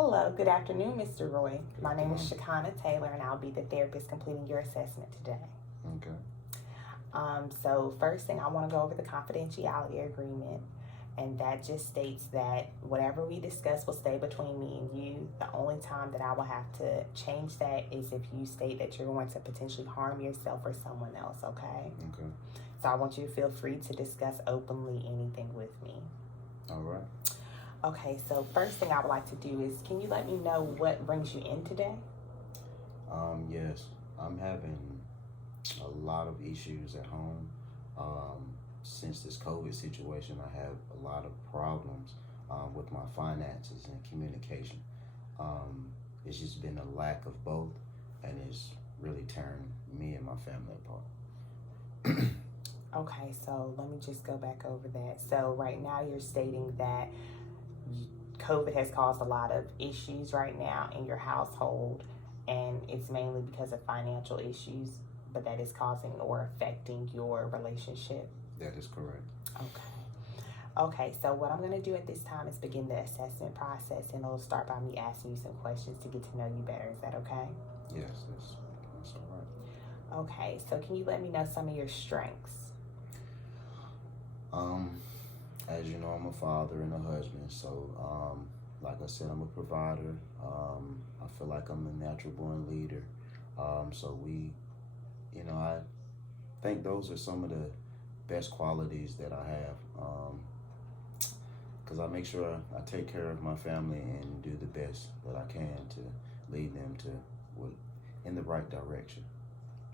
Hello, good afternoon, Mr. Roy. Good My name is afternoon. Shakana Taylor, and I'll be the therapist completing your assessment today. Okay. So first thing, I want to go over the confidentiality agreement, and that just states that whatever we discuss will stay between me and you. The only time that I will have to change that is if you state that you're going to potentially harm yourself or someone else, okay? Okay. So I want you to feel free to discuss openly anything with me. All right. Okay, so first thing I would like to do is, can you let me know what brings you in today? Yes, I'm having a lot of issues at home. Since this COVID situation, I have a lot of problems with my finances and communication. It's just been a lack of both, and it's really tearing me and my family apart. Okay, so let me just go back over that. So right now you're stating that COVID has caused a lot of issues right now in your household, and it's mainly because of financial issues, but that is causing or affecting your relationship. That is correct. Okay, so what I'm going to do at this time is begin the assessment process, and it'll start by me asking you some questions to get to know you better. Is that okay? Yes, that's all right. Okay, so can you let me know some of your strengths? As you know, I'm a father and a husband, so like I said, I'm a provider. I feel like I'm a natural born leader. So I think those are some of the best qualities that I have. Because I make sure I take care of my family and do the best that I can to lead them in the right direction,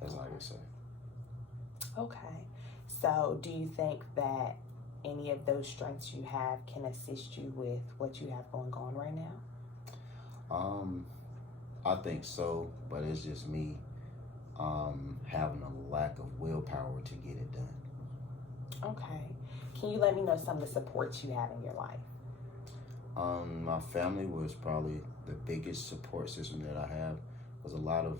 as I would say. Okay, so do you think that any of those strengths you have can assist you with what you have going on right now? I think so, but it's just me having a lack of willpower to get it done. Okay. Can you let me know some of the supports you have in your life? My family was probably the biggest support system that I have. Because a lot of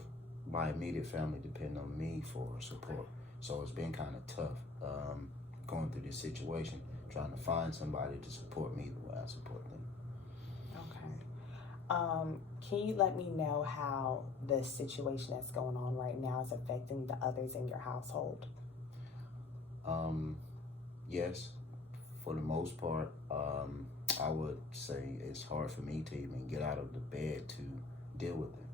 my immediate family depend on me for support, so it's been kind of tough going through this situation, trying to find somebody to support me the way I support them. Okay. Can you let me know how the situation that's going on right now is affecting the others in your household? Yes, for the most part, I would say it's hard for me to even get out of the bed to deal with it.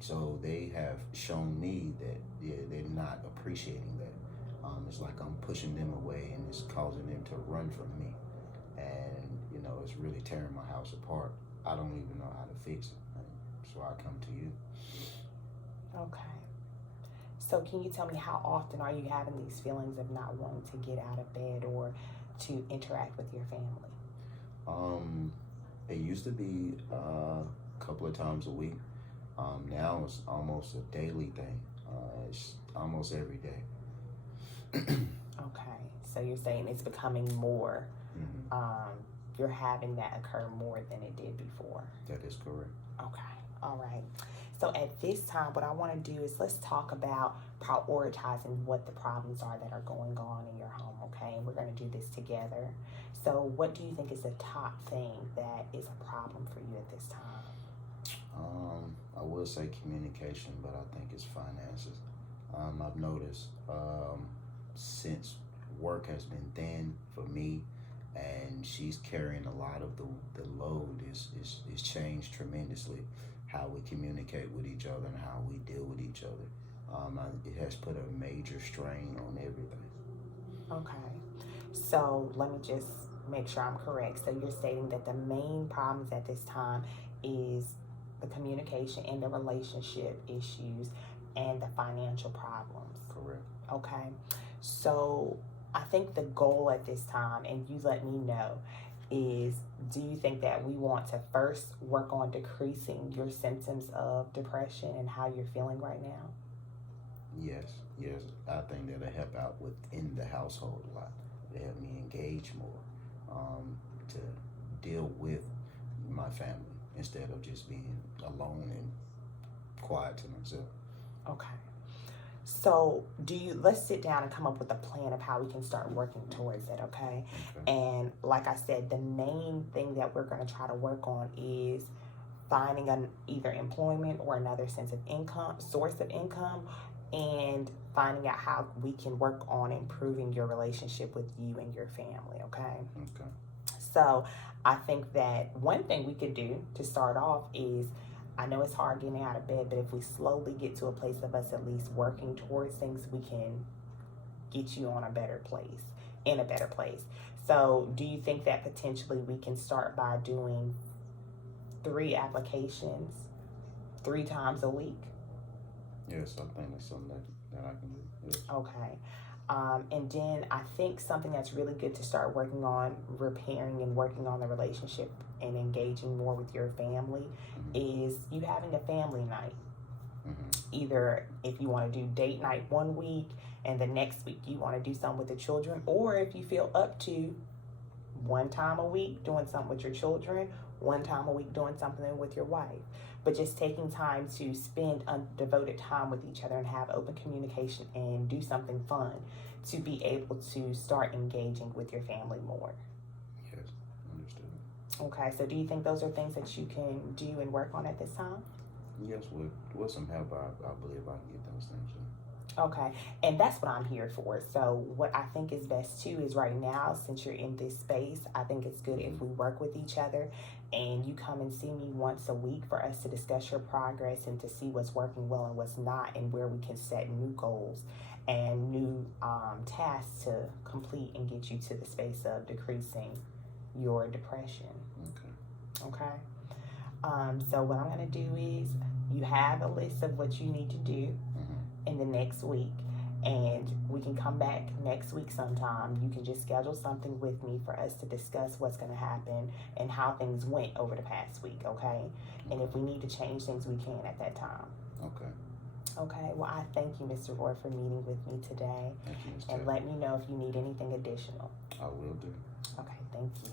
So they have shown me that they're not appreciating that. It's like I'm pushing them away, and it's causing them to run from me. And it's really tearing my house apart. I don't even know how to fix it. So I come to you. Okay. So can you tell me, how often are you having these feelings of not wanting to get out of bed or to interact with your family? It used to be a couple of times a week. Now it's almost a daily thing. It's almost every day. Okay, so you're saying it's becoming more. Mm-hmm. You're having that occur more than it did before. That is correct. Okay, all right. So at this time, what I want to do is let's talk about prioritizing what the problems are that are going on in your home, okay? And we're going to do this together. So what do you think is the top thing that is a problem for you at this time? I would say communication, but I think it's finances. I've noticed since work has been thin for me, and she's carrying a lot of the load, is changed tremendously. How we communicate with each other and how we deal with each other. It has put a major strain on everything. Okay, so let me just make sure I'm correct. So you're stating that the main problems at this time is the communication and the relationship issues and the financial problems. Correct. Okay, so I think the goal at this time, and you let me know, is, do you think that we want to first work on decreasing your symptoms of depression and how you're feeling right now? Yes. I think that'll help out within the household a lot. It'll help me engage more to deal with my family instead of just being alone and quiet to myself. Okay. So, let's sit down and come up with a plan of how we can start working towards it, okay? Okay. And like I said, the main thing that we're going to try to work on is finding either employment or another source of income, and finding out how we can work on improving your relationship with you and your family, okay? Okay. So, I think that one thing we could do to start off is, I know it's hard getting out of bed, but if we slowly get to a place of us at least working towards things, we can get you on a better place, in a better place. So, do you think that potentially we can start by doing 3 applications 3 times a week? Yes, I think that's something that I can do. Yes. Okay. And then I think something that's really good to start working on, repairing and working on the relationship and engaging more with your family, is you having a family night. Either if you want to do date night one week and the next week you want to do something with the children, or if you feel up to one time a week doing something with your children, one time a week doing something with your wife. But just taking time to spend undevoted time with each other and have open communication and do something fun to be able to start engaging with your family more. Yes, understood. Okay, so do you think those are things that you can do and work on at this time? Yes, with some help, I believe I can get those things done. Okay, and that's what I'm here for. So what I think is best too is right now, since you're in this space, I think it's good if we work with each other and you come and see me once a week for us to discuss your progress and to see what's working well and what's not, and where we can set new goals and new tasks to complete and get you to the space of decreasing your depression. Okay. So what I'm going to do is, you have a list of what you need to do in the next week, and we can come back next week sometime. You can just schedule something with me for us to discuss what's going to happen and how things went over the past week, okay? And if we need to change things, we can at that time. Okay, well, I thank you, Mr. Roy, for meeting with me today. Thank you, Ms. And Taylor. let me know if you need anything additional. I will do. Okay, thank you.